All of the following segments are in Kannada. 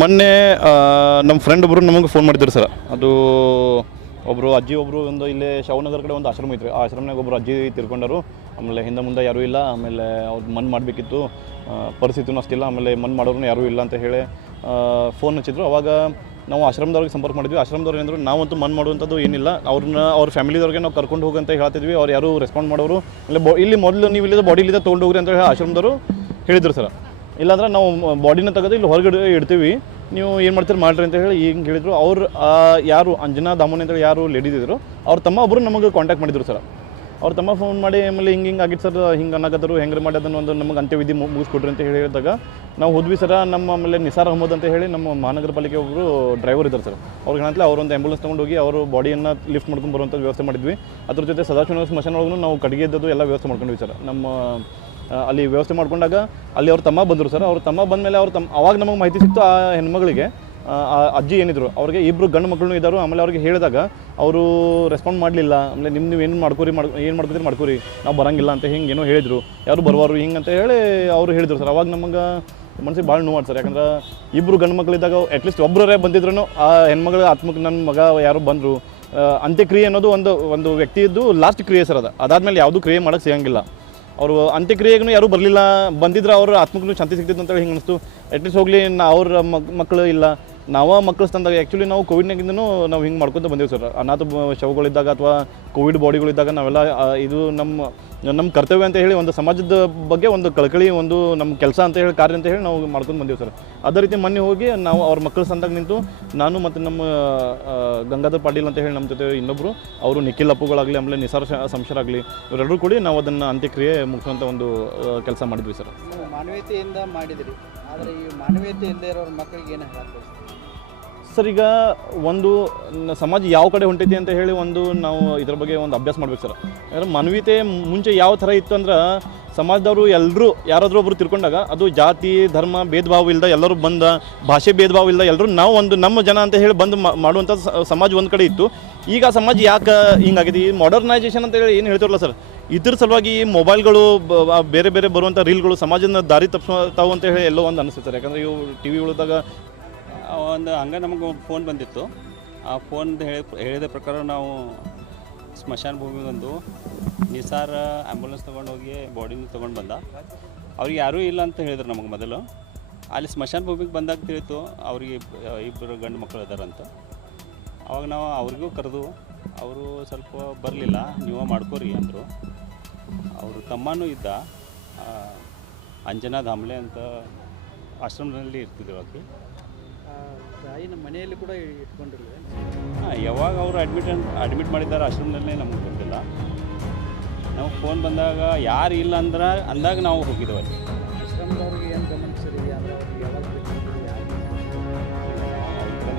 ಮೊನ್ನೆ ನಮ್ಮ ಫ್ರೆಂಡ್ ಒಬ್ಬರು ನಮಗೆ ಫೋನ್ ಮಾಡಿದ್ರು ಸರ್. ಅದು ಒಬ್ಬರು ಅಜ್ಜಿ ಒಬ್ಬರು ಒಂದು ಇಲ್ಲೇ ಶಾವನಗರ ಕಡೆ ಒಂದು ಆಶ್ರಮ ಐತ್ರಿ. ಆ ಆಶ್ರಮನಾಗ ಒಬ್ಬರು ಅಜ್ಜಿ ತಿರ್ಕೊಂಡರು. ಆಮೇಲೆ ಹಿಂದೆ ಮುಂದೆ ಯಾರೂ ಇಲ್ಲ. ಆಮೇಲೆ ಅವ್ರು ಮಣ್ಣು ಮಾಡಬೇಕಿತ್ತು, ಪರಿಸ್ಥಿತಿನೂ ಅಷ್ಟಿಲ್ಲ. ಆಮೇಲೆ ಮಣ್ಣು ಮಾಡೋರು ಯಾರೂ ಇಲ್ಲ ಅಂತ ಹೇಳಿ ಫೋನ್ ಹಚ್ಚಿದ್ರು. ಅವಾಗ ನಾವು ಆಶ್ರಮದವ್ರಿಗೆ ಸಂಪರ್ಕ ಮಾಡಿದ್ವಿ. ಆಶ್ರಮದವ್ರು ಏನಂದ್ರು, ನಾವಂತೂ ಮಣ್ಣು ಮಾಡುವಂಥದ್ದು ಏನಿಲ್ಲ, ಅವ್ರ ಫ್ಯಾಮಿಲಿದವ್ರಿಗೆ ನಾವು ಕರ್ಕೊಂಡು ಹೋಗಂತ ಹೇಳ್ತಿದ್ವಿ. ಅವ್ರು ಯಾರೂ ರೆಸ್ಪಾಂಡ್ ಮಾಡೋರು ಇಲ್ಲ. ಇಲ್ಲಿ ಮೊದಲು ನೀವು ಇಲ್ಲಿಂದ ಬಾಡಿ ಇಲ್ಲಿಂದ ತೊಗೊಂಡು ಹೋಗ್ರಿ ಅಂತ ಹೇಳಿ ಆಶ್ರಮದವರು ಹೇಳಿದ್ರು ಸರ್. ಇಲ್ಲಾಂದ್ರೆ ನಾವು ಬಾಡಿನ ತೆಗೆದು ಇಲ್ಲಿ ಹೊರಗಡೆ ಇಡ್ತೀವಿ, ನೀವು ಏನು ಮಾಡ್ತೀರಿ ಮಾಡಿರಿ ಅಂತ ಹೇಳಿ ಹಿಂಗೆ ಹೇಳಿದರು. ಅವ್ರು ಯಾರು ಅಂಜನಾ ದಾಮೋನಿ ಅಂತೇಳಿ ಯಾರು ಲೇಡೀಸ್ ಇದ್ದರು, ಅವ್ರ ತಮ್ಮ ಒಬ್ಬರು ನಮಗೆ ಕಾಂಟ್ಯಾಕ್ಟ್ ಮಾಡಿದ್ರು ಸರ್. ಅವ್ರ ತಮ್ಮ ಫೋನ್ ಮಾಡಿ ಆಮೇಲೆ ಹಿಂಗೆ ಆಗಿತ್ತು ಸರ್, ಹಿಂಗೆ ಅನ್ನಕತ್ತರು, ಹೆಂಗೆ ಮಾಡಿ ಅದನ್ನು ಒಂದು ನಮಗೆ ಅಂತ್ಯವಿಧಿ ಮುಗಿಸ್ಕೊಡ್ರಿ ಅಂತ ಹೇಳಿದಾಗ ನಾವು ಹೋದ್ವಿ ಸರ. ನಮ್ಮ ಆಮೇಲೆ ನಿಸಾರ್ ಅಹಮದ್ ಅಂತ ಹೇಳಿ ನಮ್ಮ ಮಹಾನಗರ ಪಾಲಿಕೆ ಒಬ್ಬರು ಡ್ರೈವರ್ ಇದ್ದಾರೆ ಸರ್. ಅವ್ರಿಗೆ ಏನಂತಲೇ ಅವರೊಂದು ಆ್ಯಂಬುಲೆನ್ಸ್ ತೊಗೊಂಡು ಹೋಗಿ ಅವರು ಬಾಡಿಯನ್ನು ಲಿಫ್ಟ್ ಮಾಡ್ಕೊಂಡು ಬರುವಂಥ ವ್ಯವಸ್ಥೆ ಮಾಡಿದ್ವಿ. ಅದ್ರ ಜೊತೆ ಸದಾಶಿವ ಸ್ಮಶಾನ ಒಳಗೂ ನಾವು ಕಡೆಗೆ ಇದ್ದದ್ದು ಎಲ್ಲ ವ್ಯವಸ್ಥೆ ಮಾಡ್ಕೊಂಡ್ವಿ ಸರ್. ನಮ್ಮ ಅಲ್ಲಿ ವ್ಯವಸ್ಥೆ ಮಾಡ್ಕೊಂಡಾಗ ಅಲ್ಲಿ ಅವ್ರ ತಮ್ಮ ಬಂದರು ಸರ್. ಅವ್ರ ತಮ್ಮ ಬಂದಮೇಲೆ ಅವಾಗ ನಮಗೆ ಮಾಹಿತಿ ಸಿಕ್ತು, ಆ ಹೆಣ್ಮಗಳಿಗೆ ಅಜ್ಜಿ ಏನಿದ್ರು ಅವ್ರಿಗೆ ಇಬ್ಬರು ಗಂಡು ಮಕ್ಕಳು ಇದ್ದರು. ಆಮೇಲೆ ಅವ್ರಿಗೆ ಹೇಳಿದಾಗ ಅವರು ರೆಸ್ಪಾಂಡ್ ಮಾಡಲಿಲ್ಲ. ಆಮೇಲೆ ನೀವು ಏನು ಏನು ಮಾಡ್ಕೊತೀರಿ ಮಾಡ್ಕೊರಿ, ನಾವು ಬರೋಂಗಿಲ್ಲ ಅಂತ ಹಿಂಗೆ ಏನೋ ಹೇಳಿದರು. ಯಾರು ಬರುವಾರು ಹಿಂಗೆ ಅಂತ ಹೇಳಿ ಅವರು ಹೇಳಿದರು ಸರ್. ಅವಾಗ ನಮಗೆ ಮನಸ್ಸಿಗೆ ಭಾಳ ನೋವು ಸರ್. ಯಾಕಂದ್ರೆ ಇಬ್ಬರು ಗಂಡು ಮಕ್ಕಳಿದ್ದಾಗ ಅಟ್ಲೀಸ್ಟ್ ಒಬ್ಬರೇ ಬಂದಿದ್ರು ಆ ಹೆಣ್ಮಗಳ ಆತ್ಮಕ್ಕೆ ನನ್ನ ಮಗ ಯಾರು ಬಂದರು. ಅಂತ್ಯಕ್ರಿಯೆ ಅನ್ನೋದು ಒಂದು ವ್ಯಕ್ತಿಯದ್ದು ಲಾಸ್ಟ್ ಕ್ರಿಯೆ ಸರ್. ಅದಾದಮೇಲೆ ಯಾವುದೂ ಕ್ರಿಯೆ ಮಾಡೋಕ್ಕೆ ಸಿಗೋಂಗಿಲ್ಲ. ಅವರು ಅಂತ್ಯಕ್ರಿಯೆಗೂ ಯಾರೂ ಬರಲಿಲ್ಲ, ಬಂದಿದ್ರೆ ಅವ್ರ ಆತ್ಮಕ್ಕೂ ಶಾಂತಿ ಸಿಗ್ತಿತ್ತು ಅಂತೇಳಿ ಹಿಂಗೆ ಅನಿಸ್ತು. ಅಟ್ಲೀಸ್ಟ್ ಹೋಗಲಿ, ಅವ್ರ ಮಕ್ಕಳು ಇಲ್ಲ, ನಾವು ಮಕ್ಕಳು ತಂದಾಗ ಆ್ಯಕ್ಚುಲಿ ನಾವು ಕೋವಿಡ್ನಾಗಿಂದನೂ ನಾವು ಹಿಂಗೆ ಮಾಡ್ಕೊತ ಬಂದೀವಿ ಸರ್. ಅನಾಥ ಶವಗಳಿದ್ದಾಗ ಅಥವಾ ಕೋವಿಡ್ ಬಾಡಿಗಳಿದ್ದಾಗ ನಾವೆಲ್ಲ ಇದು ನಮ್ಮ ಕರ್ತವ್ಯ ಅಂತ ಹೇಳಿ ಒಂದು ಸಮಾಜದ ಬಗ್ಗೆ ಒಂದು ಕಳಕಳಿ, ಒಂದು ನಮ್ಮ ಕೆಲಸ ಅಂತ ಹೇಳಿ, ಕಾರ್ಯ ಅಂತ ಹೇಳಿ ನಾವು ಮಾಡ್ಕೊಂಡು ಬಂದೀವಿ ಸರ್. ಅದೇ ರೀತಿ ಮೊನ್ನೆ ಹೋಗಿ ನಾವು ಅವ್ರ ಮಕ್ಕಳ ಸಂದಾಗ ನಿಂತು ನಾನು ಮತ್ತು ನಮ್ಮ ಗಂಗಾಧರ್ ಪಾಟೀಲ್ ಅಂತ ಹೇಳಿ ನಮ್ಮ ಜೊತೆ ಇನ್ನೊಬ್ಬರು ಅವರು ನಿಖಿಲ್ ಅಪ್ಪುಗಳಾಗಲಿ, ಆಮೇಲೆ ನಿಸಾರ್ ಸಂಶರಾಗಲಿ, ಇವರೆಲ್ಲರೂ ಕೂಡಿ ನಾವು ಅದನ್ನು ಅಂತ್ಯಕ್ರಿಯೆ ಮುಗಿಸುವಂಥ ಒಂದು ಕೆಲಸ ಮಾಡಿದ್ವಿ ಸರ್. ಮಾನವೀಯತೆಯಿಂದ ಮಾಡಿದ್ರಿ, ಆದರೆ ಈ ಮಾನವೀಯತೆ ಇಲ್ಲದೆ ಇರೋರ ಮಕ್ಕಳಿಗೆ ಏನು ಹೇಳಬೇಕು ಸರ್? ಈಗ ಒಂದು ಸಮಾಜ ಯಾವ ಕಡೆ ಹೊಂಟೈತಿ ಅಂತ ಹೇಳಿ ನಾವು ಇದ್ರ ಬಗ್ಗೆ ಒಂದು ಅಭ್ಯಾಸ ಮಾಡ್ಬೇಕು ಸರ್. ಯಾಕಂದ್ರೆ ಮಾನವೀಯತೆ ಮುಂಚೆ ಯಾವ ಥರ ಇತ್ತು ಅಂದ್ರೆ, ಸಮಾಜದವರು ಎಲ್ಲರೂ ಯಾರಾದರೂ ಒಬ್ಬರು ತಿರ್ಕೊಂಡಾಗ ಅದು ಜಾತಿ ಧರ್ಮ ಭೇದ ಭಾವ ಇಲ್ಲದ ಎಲ್ಲರೂ ಬಂದ, ಭಾಷೆ ಭೇದ ಭಾವ ಇಲ್ಲದ ಎಲ್ಲರೂ ನಾವು ನಮ್ಮ ಜನ ಅಂತ ಹೇಳಿ ಬಂದು ಮಾಡುವಂಥ ಸಮಾಜ ಒಂದು ಕಡೆ ಇತ್ತು. ಈಗ ಆ ಸಮಾಜ ಯಾಕೆ ಹಿಂಗಾಗಿದೆ? ಈ ಮಾಡರ್ನೈಸೇಷನ್ ಅಂತ ಹೇಳಿ ಏನು ಹೇಳ್ತಿರಲ್ಲ ಸರ್, ಇದ್ರ ಸಲುವಾಗಿ ಈ ಮೊಬೈಲ್ಗಳು ಬೇರೆ ಬೇರೆ ಬರುವಂಥ ರೀಲ್ಗಳು ಸಮಾಜನ ದಾರಿ ತಪ್ಪಿಸ್ತಾವು ಅಂತ ಹೇಳಿ ಎಲ್ಲೋ ಒಂದು ಅನಿಸುತ್ತೆ ಸರ್. ಯಾಕಂದರೆ ಇವು ಟಿ ವಿ ಉಳಿದಾಗ ಒಂದು ಹಂಗೆ ನಮಗೆ ಫೋನ್ ಬಂದಿತ್ತು. ಆ ಫೋನ್ ಹೇಳಿದ ಪ್ರಕಾರ ನಾವು ಸ್ಮಶಾನ ಭೂಮಿಗೊಂದು ನಿಸಾರ್ ಆ್ಯಂಬುಲೆನ್ಸ್ ತೊಗೊಂಡು ಹೋಗಿ ಬಾಡಿನ ತೊಗೊಂಡು ಬಂದ. ಅವ್ರಿಗೆ ಯಾರೂ ಇಲ್ಲ ಅಂತ ಹೇಳಿದ್ರು ನಮಗೆ ಮೊದಲು. ಅಲ್ಲಿ ಸ್ಮಶಾನ ಭೂಮಿಗೆ ಬಂದಾಗ ತಿಳಿತು ಅವ್ರಿಗೆ ಇಬ್ಬರು ಗಂಡು ಮಕ್ಕಳು ಇದ್ದಾರಂತ. ಅವಾಗ ನಾವು ಅವ್ರಿಗೂ ಕರೆದು, ಅವರು ಸ್ವಲ್ಪ ಬರಲಿಲ್ಲ, ನೀವು ಮಾಡ್ಕೋರಿ ಅಂದರು. ಅವರು ತಮ್ಮನೂ ಇದ್ದ, ಅಂಜನಾ ದಾಮ್ಲೆ ಅಂತ ಆಶ್ರಮದಲ್ಲಿ ಇರ್ತಿದ್ರು. ಆಕೆ ತಾಯಿನ ಮನೆಯಲ್ಲಿ ಕೂಡ ಇಟ್ಕೊಂಡಿರಲಿಲ್ಲ. ಯಾವಾಗ ಅವರು ಅಡ್ಮಿಟ್ ಮಾಡಿದ್ದಾರೆ ಆಶ್ರಮದಲ್ಲೇ ನಮಗೆ ಗೊತ್ತಿಲ್ಲ. ನಾವು ಫೋನ್ ಬಂದಾಗ ಯಾರು ಇಲ್ಲ ಅಂದಾಗ ನಾವು ಹೋಗಿದ್ದೇವೆ. ಆಶ್ರಮದವ್ರಿಗೆ ಏನು ಗಮನಿಸಿರಿ ಅಂದರೆ ಅವ್ರಿಗೆ ಯಾವಾಗ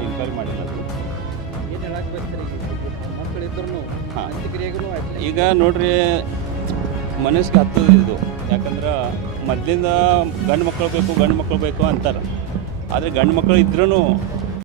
ಇನ್ಕ್ವೈರಿ ಮಾಡಿಲ್ಲ. ಏನು ಹೇಳಕ್ಕೆ ಬರ್ತಾರೆ ಮಕ್ಕಳಿದ್ರು ಅಂತ್ಯಕ್ರಿಯೆಗೂ ಈಗ ನೋಡ್ರಿ, ಮನಸ್ಸಿಗೆ ಹತ್ತದ ಇದು. ಯಾಕಂದ್ರೆ ಮೊದಲಿಂದ ಗಂಡು ಮಕ್ಕಳು ಬೇಕು ಅಂತಾರೆ. ಆದರೆ ಗಂಡು ಮಕ್ಕಳು ಇದ್ರೂ